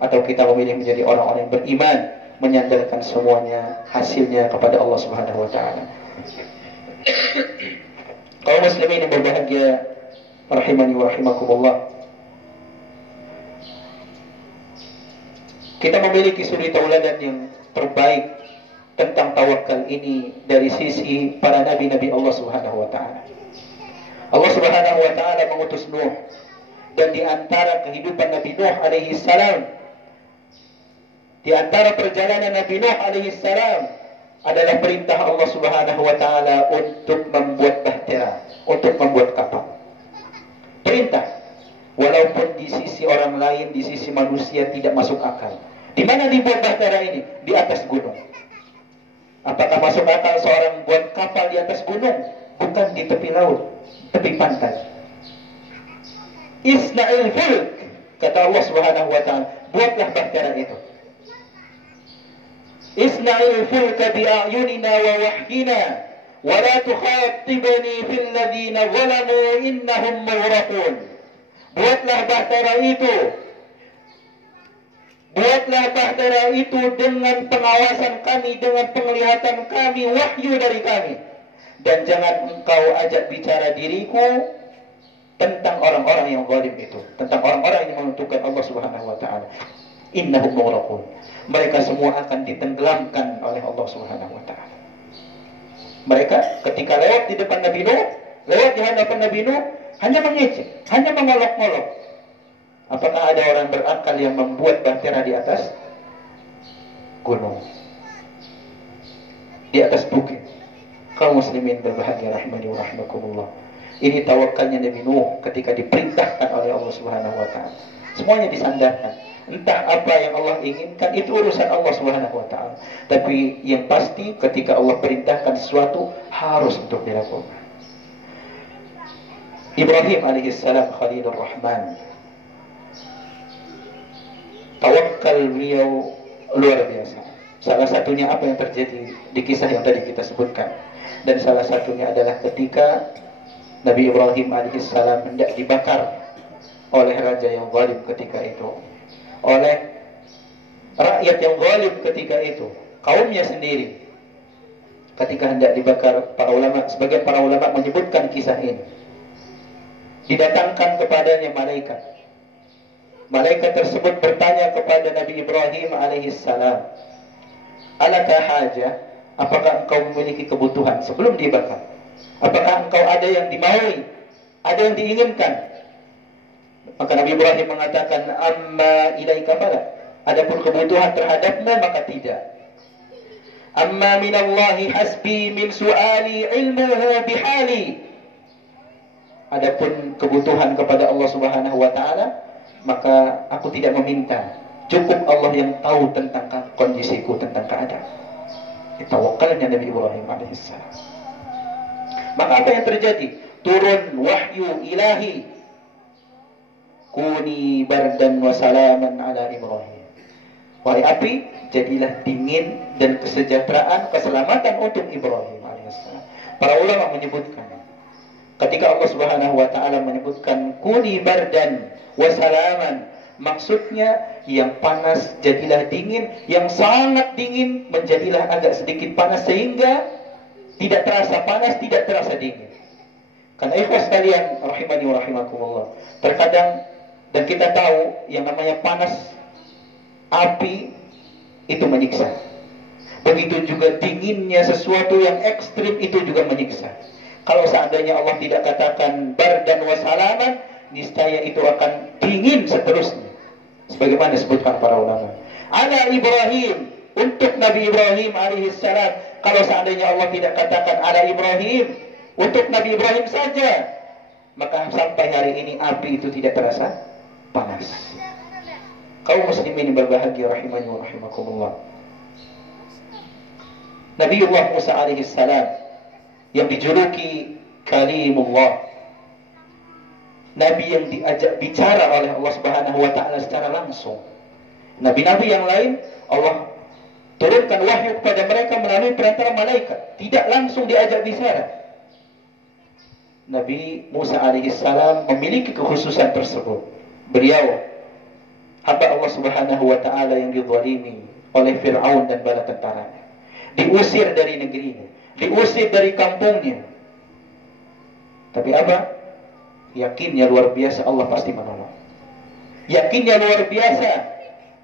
atau kita memilih menjadi orang-orang yang beriman, menyandarkan semuanya hasilnya kepada Allah Subhanahu wa taala? Kaum muslimin yang berbahagia rahimani wa rahimakumullah. Kita memiliki suri tauladan yang terbaik tentang tawakal ini dari sisi para nabi-nabi Allah Subhanahu wa taala. Allah Subhanahu wa taala mengutus Nuh, dan di antara kehidupan Nabi Nuh alaihi salam, di antara perjalanan Nabi Nuh alaihi salam adalah perintah Allah Subhanahu wa taala untuk membuat bahtera, untuk membuat kapal. Perintah. Walaupun di sisi orang lain, di sisi manusia tidak masuk akal. Di mana dibuat bahtera ini? Di atas gunung. Apakah masuk akal seorang buat kapal di atas gunung? Bukan di tepi laut, tepi pantai. Isna'il fulk, kata Allah Subhanahu wa taala, buatlah bahtera itu. Isna'il fulka bi'ayunina wa wahyina wa la tukhatibni fil ladzina zalamu innahum mughraqun. Buatlah bahtera itu. Buatlah bahtera itu dengan pengawasan kami, dengan penglihatan kami, wahyu dari kami. Dan jangan engkau ajak bicara diriku tentang orang-orang yang zalim itu, tentang orang-orang yang menentukan Allah Subhanahu wa taala. Innahum mughraqun. Mereka semua akan ditenggelamkan oleh Allah Subhanahu wa taala. Mereka ketika lewat di depan Nabi Nuh, lewat di hadapan Nabi Nuh, hanya mengejek, hanya mengolok-olok. Apakah ada orang berakal yang membuat bahtera di atas gunung, di atas bukit? Kaum muslimin berbahagia rahimani wa rahimakumullah. Ini tawakalnya Nabi Nuh ketika diperintahkan oleh Allah Subhanahu wa taala. Semuanya disandarkan. Entah apa yang Allah inginkan, itu urusan Allah Subhanahu wa taala. Tapi yang pasti ketika Allah perintahkan sesuatu harus untuk dilakukan. Ibrahim alaihissalam Khalilur Rahman. Tawakal beliau luar biasa. Salah satunya apa yang terjadi di kisah yang tadi kita sebutkan. Dan salah satunya adalah ketika Nabi Ibrahim alaihissalam hendak dibakar oleh raja yang zalim ketika itu, oleh rakyat yang zalim ketika itu, kaumnya sendiri. Ketika hendak dibakar, sebagian para ulama menyebutkan kisah ini. Didatangkan kepadanya malaikat. Malaikat tersebut bertanya kepada Nabi Ibrahim alaihissalam, "Alaka hajah? Apakah engkau memiliki kebutuhan sebelum dibakar? Apakah engkau ada yang dimaui? Ada yang diinginkan?" Maka Nabi Ibrahim mengatakan, "Amma ilaika fala." Adapun kebutuhan terhadapmu maka tidak. "Amma minallahi hasbi min su'ali ilmuhu bihali." Adapun kebutuhan kepada Allah Subhanahu wa taala, maka aku tidak meminta. Cukup Allah yang tahu tentang kondisiku, tentang keadaan. Tawakalnya Nabi Ibrahim alaihissalam. Maka apa yang terjadi? Turun wahyu ilahi. Kuni bardan wa salaman ala Ibrahim. Wahai api, jadilah dingin dan kesejahteraan, keselamatan untuk Ibrahim alaihissalam. Para ulama menyebutkan, ketika Allah Subhanahu wa taala menyebutkan kuni bardan wa salaman, maksudnya yang panas jadilah dingin, yang sangat dingin menjadilah agak sedikit panas, sehingga tidak terasa panas, tidak terasa dingin. Karena ikhlas kalian rahimani wa rahimakumullah, terkadang, dan kita tahu yang namanya panas api itu menyiksa. Begitu juga dinginnya sesuatu yang ekstrim itu juga menyiksa. Kalau seandainya Allah tidak katakan bardan wa salaman, niscaya itu akan dingin seterusnya. Sebagaimana disebutkan para ulama. Ala Ibrahim, untuk Nabi Ibrahim alaihissalam. Kalau seandainya Allah tidak katakan ala Ibrahim, untuk Nabi Ibrahim saja, maka sampai hari ini api itu tidak terasa panas. Kaum muslimin berbahagia rahimani wa rahimakumullah. Nabiullah Musa alaihissalam yang dijuluki Kalimullah, Nabi yang diajak bicara oleh Allah Subhanahu wa taala secara langsung. Nabi-nabi yang lain Allah turunkan wahyu kepada mereka melalui perantara malaikat, tidak langsung diajak bicara. Nabi Musa alaihissalam memiliki kekhususan tersebut. Beliau hamba Allah Subhanahu wa taala yang dizalimi oleh Fir'aun dan bala tentaranya, diusir dari negerinya, diusir dari kampungnya. Tapi apa? Yakinnya luar biasa, Allah pasti menolong. Yakinnya luar biasa,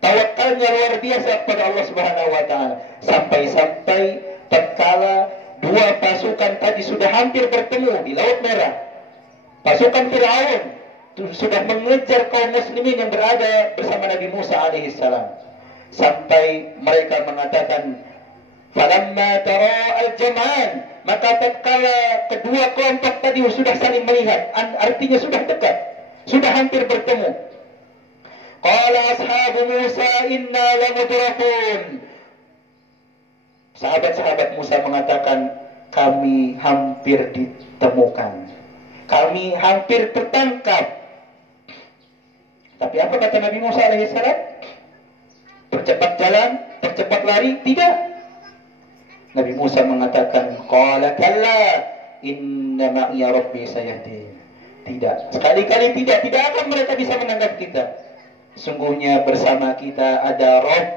tawakalnya luar biasa kepada Allah Subhanahu wa taala. Sampai-sampai tatkala dua pasukan tadi sudah hampir bertemu di Laut Merah, pasukan Fir'aun sudah mengejar kaum muslimin yang berada bersama Nabi Musa alaihissalam, sampai mereka mengatakan, falamma tara al-jam'an, maka tatkala kedua kelompok tadi sudah saling melihat, artinya sudah dekat, sudah hampir bertemu. Qala ashabu Musa inna lamudrakun. Sahabat-sahabat Musa mengatakan, kami hampir ditemukan, kami hampir tertangkap. Tapi apa kata Nabi Musa alaihissalam? Percepat jalan, percepat lari? Tidak. Nabi Musa mengatakan, qala kalla inna ma'iya rabbi sayahdin. Tidak, sekali-kali tidak akan mereka bisa menangkap kita. Sungguhnya bersama kita ada Rabb,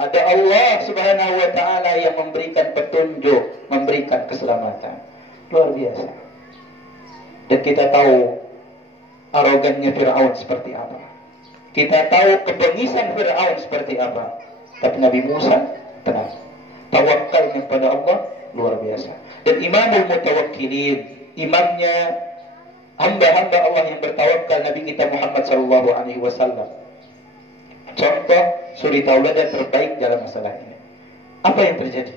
ada Allah Subhanahu wa taala yang memberikan petunjuk, memberikan keselamatan. Luar biasa. Dan kita tahu arogannya Fir'aun seperti apa, kita tahu kebengisan Fir'aun seperti apa. Tapi Nabi Musa tenang, tawakalnya pada Allah luar biasa. Dan imamul mutawakkilin, imamnya hamba-hamba Allah yang bertawakal Nabi kita Muhammad sallallahu alaihi wasallam. Contoh suri tauladan terbaik dalam masalah ini. Apa yang terjadi?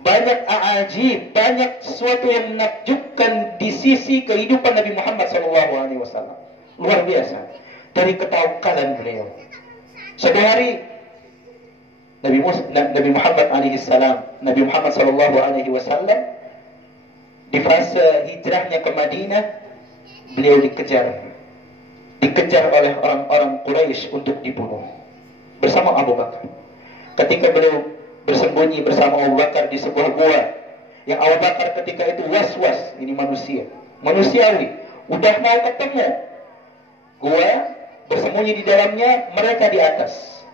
Banyak aajib, banyak sesuatu yang menakjubkan di sisi kehidupan Nabi Muhammad sallallahu alaihi wasallam. Luar biasa dari ketawakalan beliau. Suatu hari Nabi Muhammad alaihi salam, Nabi Muhammad sallallahu alaihi wasallam di fase hijrahnya ke Madinah, beliau dikejar oleh orang-orang Quraisy untuk dibunuh bersama Abu Bakar. Ketika beliau bersembunyi bersama Abu Bakar di sebuah gua, yang Abu Bakar ketika itu was-was, ini manusiawi, udah mau ketemu gua, bersembunyi di dalamnya, mereka di atas,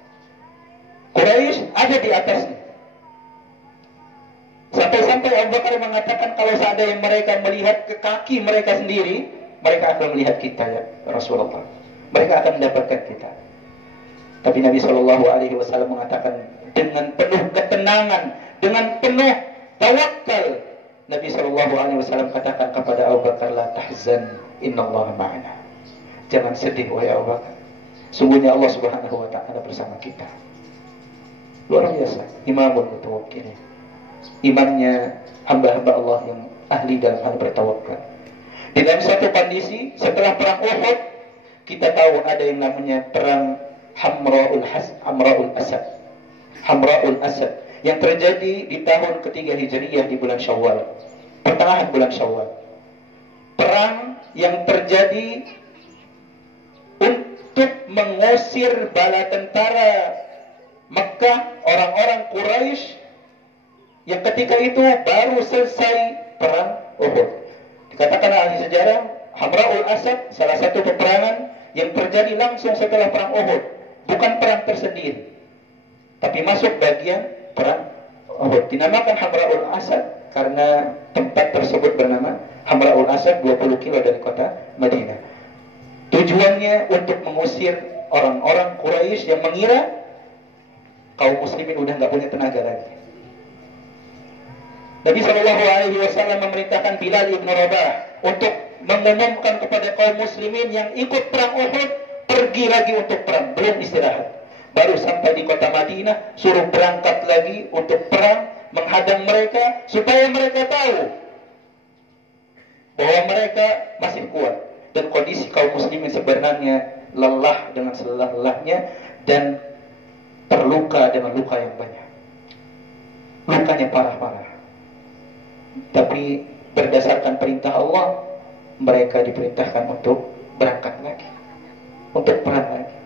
Quraisy ada di atasnya. Sampai-sampai Abu Bakar mengatakan, kalau seandainya mereka melihat ke kaki mereka sendiri, mereka akan melihat kita ya Rasulullah. Mereka akan mendapatkan kita. Tapi Nabi SAW mengatakan dengan penuh ketenangan, dengan penuh tawakal, Nabi SAW katakan kepada Abu Bakar, la tahzan, innallaha ma'ana. Jangan sedih wahai Abu Bakar, sungguhnya Allah Subhanahu wa ta'ala bersama kita. Luar biasa imamul mutawakkil, imannya hamba-hamba Allah yang ahli dalam hal bertawakal. Di dalam satu kondisi setelah perang Uhud, kita tahu ada yang namanya perang Hamra'ul Asad yang terjadi di tahun ketiga Hijriyah di bulan Syawal, pertengahan bulan Syawal. Perang yang terjadi untuk mengusir bala tentara Mekah, orang-orang Quraisy yang ketika itu baru selesai perang Uhud. Dikatakan ahli sejarah, Hamra'ul Asad salah satu peperangan yang terjadi langsung setelah perang Uhud, bukan perang tersendiri, tapi masuk bagian perang Uhud. Dinamakan Hamra'ul Asad karena tempat tersebut bernama Hamra'ul Asad, 20 kilo dari kota Madinah. Tujuannya untuk mengusir orang-orang Quraisy yang mengira kaum muslimin udah nggak punya tenaga lagi. Nabi SAW memerintahkan Bilal ibn Rabah untuk mengumumkan kepada kaum muslimin yang ikut perang Uhud, pergi lagi untuk perang, belum istirahat. Baru sampai di kota Madinah, suruh berangkat lagi untuk perang, menghadang mereka, supaya mereka tahu bahwa mereka masih kuat. Dan kondisi kaum muslimin sebenarnya lelah dengan selelah-lelahnya dan terluka dengan luka yang banyak. Lukanya parah-parah. Tapi berdasarkan perintah Allah, mereka diperintahkan untuk berangkat lagi, untuk perang lagi.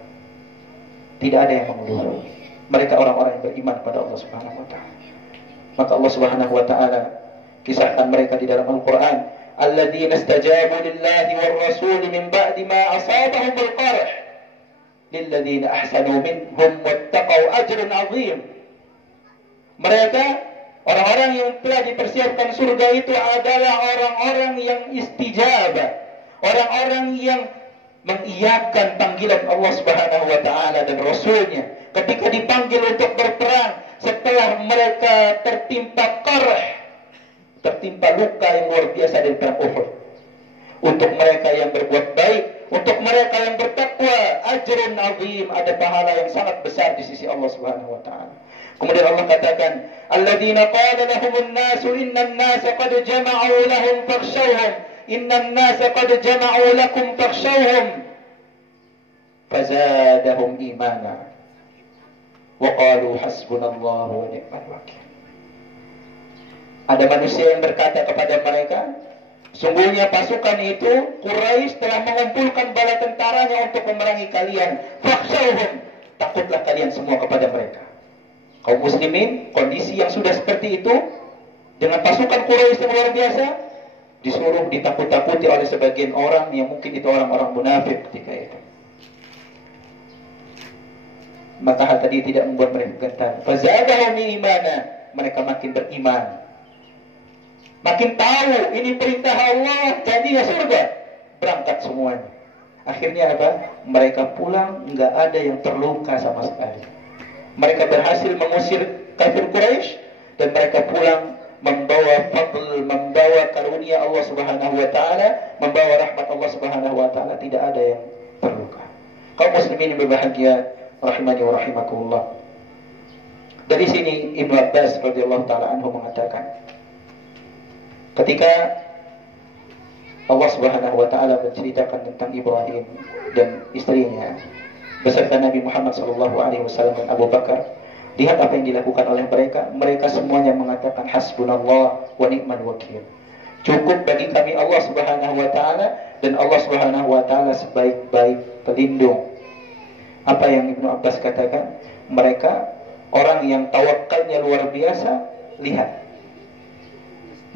Tidak ada yang mengeluh. Mereka orang-orang yang beriman pada Allah Subhanahu wa ta'ala. Maka Allah Subhanahu wa ta'ala kisahkan mereka di dalam Al-Quran, alladzina istajabu lillahi war rasul min ba'di ma asabahum al-qarh lilladzina ahsanu minhum wattaqau ajrun 'azim. Mereka orang-orang yang telah dipersiapkan surga itu adalah orang-orang yang istijabah, orang-orang yang mengiyakan panggilan Allah Subhanahu wa ta'ala dan Rasulnya ketika dipanggil untuk berperang setelah mereka tertimpa qarh, tertimpa luka yang luar biasa dari perang Uhud. Untuk mereka yang berbuat baik, untuk mereka yang bertakwa, ajrun azim, ada pahala yang sangat besar di sisi Allah Subhanahu wa ta'ala. Kemudian Allah katakan, alladzina qala lahumun nasu innan nasa qad jama'u lahum fakhshawhum innan nasa qad jama'u lakum fakhshawhum fazadahum imana wa qalu hasbunallahu wa ni'mal wakil. Ada manusia yang berkata kepada mereka, sungguhnya pasukan itu Quraisy telah mengumpulkan bala tentaranya untuk memerangi kalian. Fakhshawhum, takutlah kalian semua kepada mereka. Kaum muslimin kondisi yang sudah seperti itu dengan pasukan Quraisy yang luar biasa, disuruh ditakut-takuti oleh sebagian orang yang mungkin itu orang-orang munafik ketika itu. Maka hal tadi tidak membuat mereka gentar. Fazadahum imana, mereka makin beriman, makin tahu ini perintah Allah, janjinya surga, berangkat semuanya. Akhirnya apa? Mereka pulang nggak ada yang terluka sama sekali. Mereka berhasil mengusir kafir Quraisy dan mereka pulang membawa fadl, membawa karunia karunia Allah Subhanahu wa taala, membawa rahmat Allah Subhanahu wa taala, tidak ada yang terluka. Kaum muslimin yang berbahagia rahimani wa rahimakumullah. Dari sini Ibnu Abbas radhiyallahu taala anhu mengatakan, ketika Allah Subhanahu wa taala menceritakan tentang Ibrahim dan istrinya beserta Nabi Muhammad sallallahu alaihi wasallam dan Abu Bakar, lihat apa yang dilakukan oleh mereka. Mereka semuanya mengatakan hasbunallah wa ni'mal wakil. Cukup bagi kami Allah Subhanahu wa taala, dan Allah Subhanahu wa taala sebaik-baik pelindung. Apa yang Ibnu Abbas katakan? Mereka orang yang tawakalnya luar biasa. Lihat,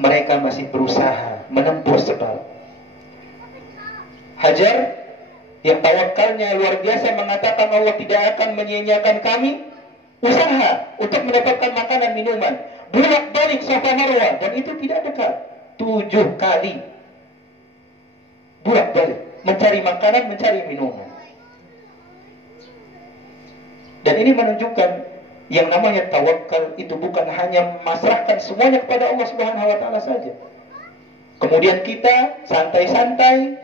mereka masih berusaha menempuh sebab. Hajar yang tawakalnya luar biasa mengatakan Allah tidak akan menyia-nyiakan kami, usaha untuk mendapatkan makanan minuman, bolak-balik Safa Marwah, dan itu tidak dekat, 7 kali bolak-balik mencari makanan, mencari minuman. Dan ini menunjukkan yang namanya tawakal itu bukan hanya memasrahkan semuanya kepada Allah Subhanahu wa taala saja. Kemudian kita santai-santai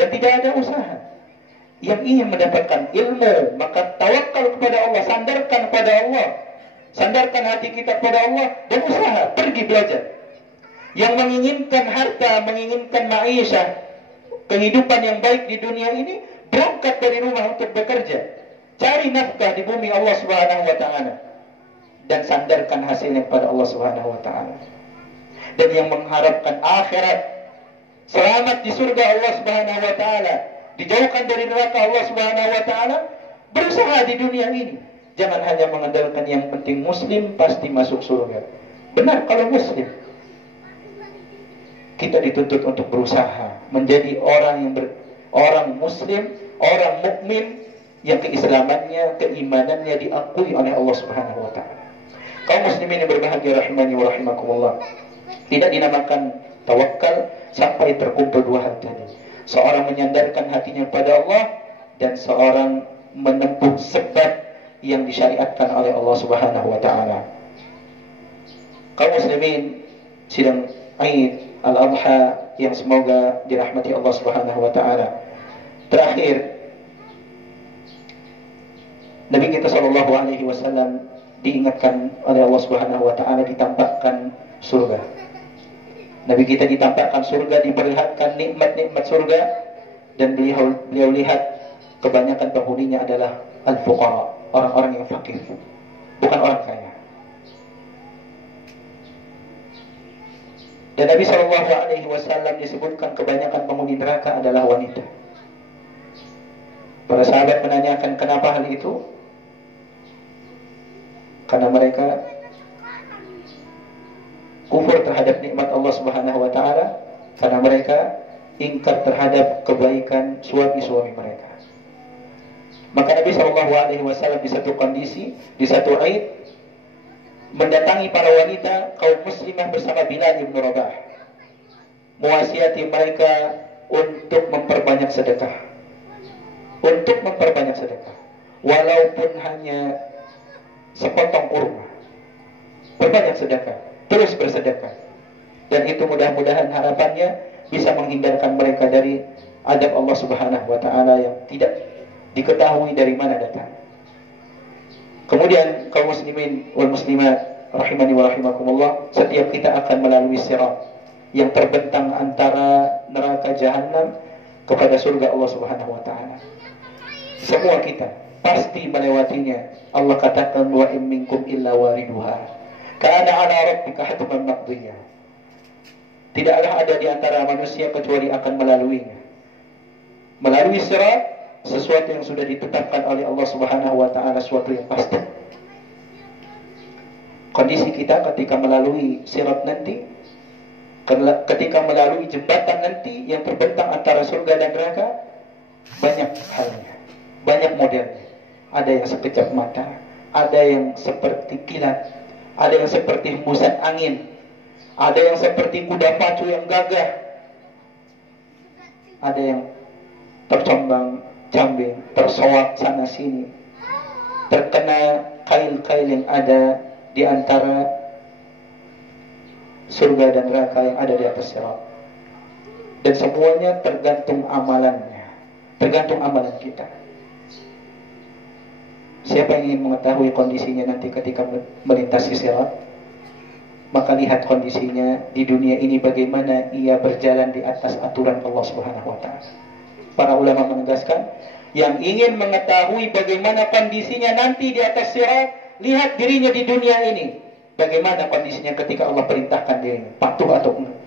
dan tidak ada usaha. Yang ingin mendapatkan ilmu, maka tawakal kepada Allah, sandarkan kepada Allah, sandarkan hati kita kepada Allah, dan usaha, pergi belajar. Yang menginginkan harta, menginginkan ma'isyah, kehidupan yang baik di dunia ini, berangkat dari rumah untuk bekerja. Cari nafkah di bumi Allah Subhanahu wa taala, dan sandarkan hasilnya kepada Allah Subhanahu wa taala. Dan yang mengharapkan akhirat, selamat di surga Allah Subhanahu wa taala, dijauhkan dari neraka Allah Subhanahu wa taala, berusaha di dunia ini. Jangan hanya mengandalkan yang penting muslim pasti masuk surga. Benar kalau muslim. Kita dituntut untuk berusaha menjadi orang muslim, orang mukmin yang keislamannya, keimanannya diakui oleh Allah Subhanahu wa taala. Kaum muslimin yang berbahagia rahimani wa rahimakumullah. Tidak dinamakan tawakal sampai terkumpul 2 hal tadi. Seorang menyandarkan hatinya pada Allah, dan seorang menempuh sebab yang disyariatkan oleh Allah Subhanahu wa taala. Kaum muslimin, sidang Aid Al-Adha yang semoga dirahmati Allah Subhanahu wa taala. Terakhir, Nabi kita sallallahu alaihi wasallam diingatkan oleh Allah Subhanahu wa taala, ditampakkan surga. Nabi kita ditampakkan surga, diperlihatkan nikmat-nikmat surga, dan beliau lihat kebanyakan penghuninya adalah al-fuqara, orang-orang yang fakir, bukan orang kaya. Dan Nabi sallallahu alaihi wasallam disebutkan kebanyakan penghuni neraka adalah wanita. Para sahabat menanyakan kenapa hal itu? Karena mereka kufur terhadap nikmat Allah Subhanahu wa taala, karena mereka ingkar terhadap kebaikan suami-suami mereka. Maka Nabi sallallahu alaihi wasallam di satu kondisi, di satu Aid, mendatangi para wanita kaum muslimah bersama Bilal bin Rabah, mewasiati mereka untuk memperbanyak sedekah. Untuk memperbanyak sedekah, walaupun hanya sepotong kurma, perbanyak sedekah, terus bersedekah. Dan itu mudah-mudahan harapannya bisa menghindarkan mereka dari adab Allah Subhanahu wa taala yang tidak diketahui dari mana datang. Kemudian kaum muslimin wal muslimat rahimani wa rahimakumullah, setiap kita akan melalui sirat yang terbentang antara neraka jahanam kepada surga Allah Subhanahu wa taala. Semua kita pasti melewatinya. Allah katakan, wa in minkum illa wariduha kana ala rabbika hatman maqdiyah. Tidaklah ada di antara manusia kecuali akan melaluinya. Melalui sirat, sesuatu yang sudah ditetapkan oleh Allah Subhanahu wa taala, sesuatu yang pasti. Kondisi kita ketika melalui sirat nanti, ketika melalui jembatan nanti yang terbentang antara surga dan neraka, banyak halnya, banyak modelnya. Ada yang sekejap mata, ada yang seperti kilat, ada yang seperti hembusan angin, ada yang seperti kuda pacu yang gagah, ada yang tercombang-cambing, tersoak sana sini, terkena kail-kail yang ada di antara surga dan neraka yang ada di atas sirat. Dan semuanya tergantung amalannya, tergantung amalan kita. Siapa yang ingin mengetahui kondisinya nanti ketika melintasi sirat, maka lihat kondisinya di dunia ini bagaimana ia berjalan di atas aturan Allah Subhanahu wa taala. Para ulama menegaskan, yang ingin mengetahui bagaimana kondisinya nanti di atas sirat, lihat dirinya di dunia ini. Bagaimana kondisinya ketika Allah perintahkan dirinya, patuh atau enggak.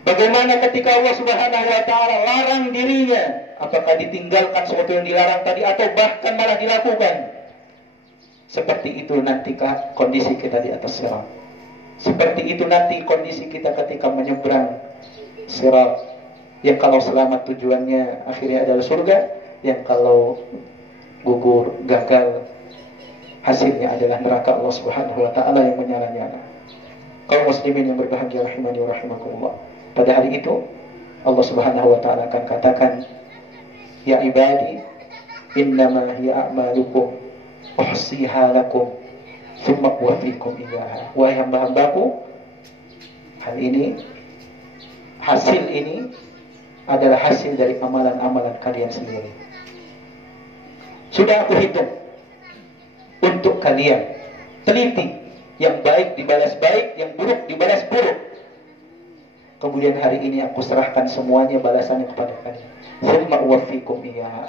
Bagaimana ketika Allah Subhanahu wa taala larang dirinya, apakah ditinggalkan sesuatu yang dilarang tadi atau bahkan malah dilakukan. Seperti itu nantikah kondisi kita di atas sirat. Seperti itu nanti kondisi kita ketika menyeberang sirat. Yang kalau selamat tujuannya akhirnya adalah surga, yang kalau gugur, gagal, hasilnya adalah neraka Allah Subhanahu wa taala yang menyala-nyala. Kaum muslimin yang berbahagia rahimani wa rahimakumullah. Pada hari itu Allah Subhanahu wa taala akan katakan, ya ibadi, innama hiya a'malukum uhsiha lakum tsumma uwaffikum iyyaha. Wahai hamba-hambaku, hal ini, hasil ini adalah hasil dari amalan-amalan kalian sendiri. Sudah aku hitung untuk kalian. Teliti, yang baik dibalas baik, yang buruk dibalas buruk. Kemudian hari ini aku serahkan semuanya balasannya kepada kalian. Tsumma uwaffikum iyyaha.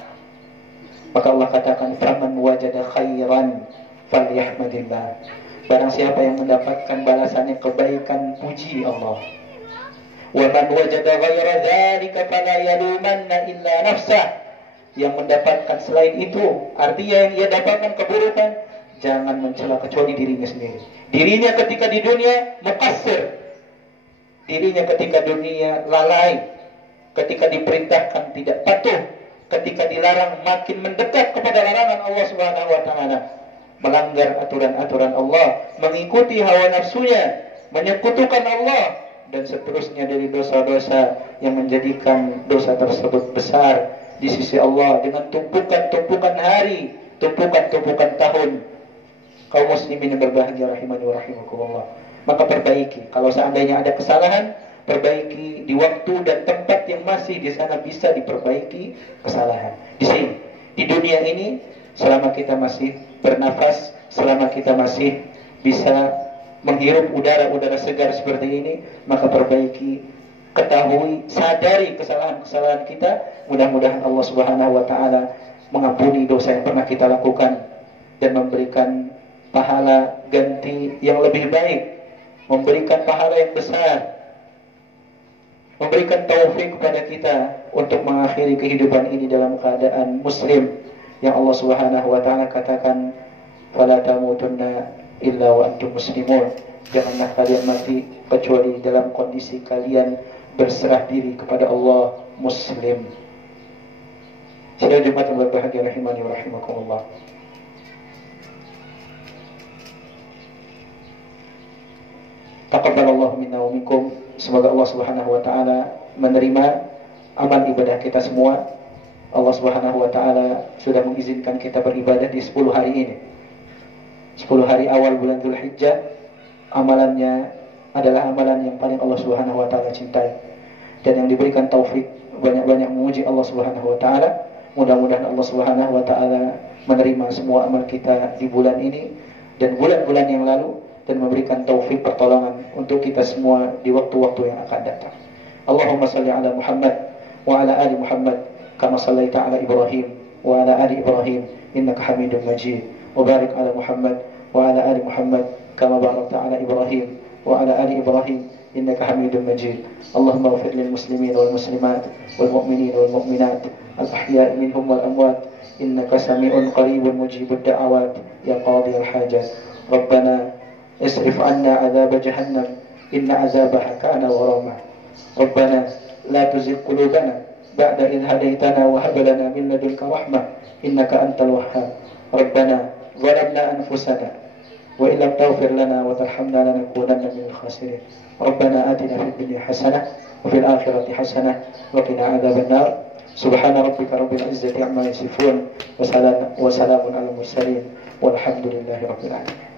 Maka Allah katakan, faman wajada khairan falyahmadillah. Barang siapa yang mendapatkan balasannya kebaikan, puji Allah. Wa man wajada ghaira dzalika fala yalumanna illa nafsah. Yang mendapatkan selain itu, artinya yang ia dapatkan keburukan, jangan mencela kecuali dirinya sendiri. Dirinya ketika di dunia muqassir, dirinya ketika dunia lalai, ketika diperintahkan tidak patuh, ketika dilarang makin mendekat kepada larangan Allah Subhanahu wa taala, melanggar aturan-aturan Allah, mengikuti hawa nafsunya, menyekutukan Allah, dan seterusnya dari dosa-dosa yang menjadikan dosa tersebut besar di sisi Allah dengan tumpukan-tumpukan hari, tumpukan-tumpukan tahun. Kaum muslimin yang berbahagia rahimani wa rahimakumullah. Maka perbaiki, kalau seandainya ada kesalahan, perbaiki di waktu dan tempat yang masih di sana bisa diperbaiki kesalahan. Di sini, di dunia ini, selama kita masih bernafas, selama kita masih bisa menghirup udara-udara segar seperti ini, maka perbaiki, ketahui, sadari kesalahan-kesalahan kita. Mudah-mudahan Allah Subhanahu wa taala mengampuni dosa yang pernah kita lakukan dan memberikan pahala ganti yang lebih baik, memberikan pahala yang besar, memberikan taufik kepada kita untuk mengakhiri kehidupan ini dalam keadaan muslim yang Allah Subhanahu wa taala katakan, fala tamutunna illa wa antum muslimun. Janganlah kalian mati kecuali dalam kondisi kalian berserah diri kepada Allah, muslim. Sidang Jumat yang berbahagia rahimani wa rahimakumullah. Taqabbalallahu minna wa minkum. Semoga Allah Subhanahu wa taala menerima amal ibadah kita semua. Allah Subhanahu wa taala sudah mengizinkan kita beribadah di 10 hari ini. 10 hari awal bulan Dzulhijjah, amalannya adalah amalan yang paling Allah Subhanahu wa taala cintai. Dan yang diberikan taufik banyak-banyak memuji Allah Subhanahu wa taala. Mudah-mudahan Allah Subhanahu wa taala menerima semua amal kita di bulan ini dan bulan-bulan yang lalu, dan memberikan taufik pertolongan untuk kita semua di waktu-waktu yang akan datang. Allahumma salli ala Muhammad wa ala ali Muhammad kama sallaita ala Ibrahim wa ala ali Ibrahim innaka Hamidum Majid. Wa barik ala Muhammad wa ala ali Muhammad kama barakta ala Ibrahim wa ala ali Ibrahim innaka Hamidum Majid. Allahumma ighfir lil muslimin wal muslimat wal mu'minin wal mu'minat al ahya'i minhum wal amwat innaka sami'un qaribun mujibud da'awat ya qadhiyal hajat. Rabbana اصرف عنا عذاب جهنم إن عذابها كان غراما. ربنا لا تزغ قلوبنا بعد إذ هديتنا وهب لنا من لدنك رحمة إنك أنت الوهاب. ربنا ظلمنا أنفسنا وإن لم تغفر لنا وترحمنا لنكونن من الخاسرين. ربنا آتنا في الدنيا حسنة وفي الآخرة حسنة وقنا عذاب النار. سبحان ربك رب العزة عما يصفون وسلام على المرسلين والحمد لله رب العالمين.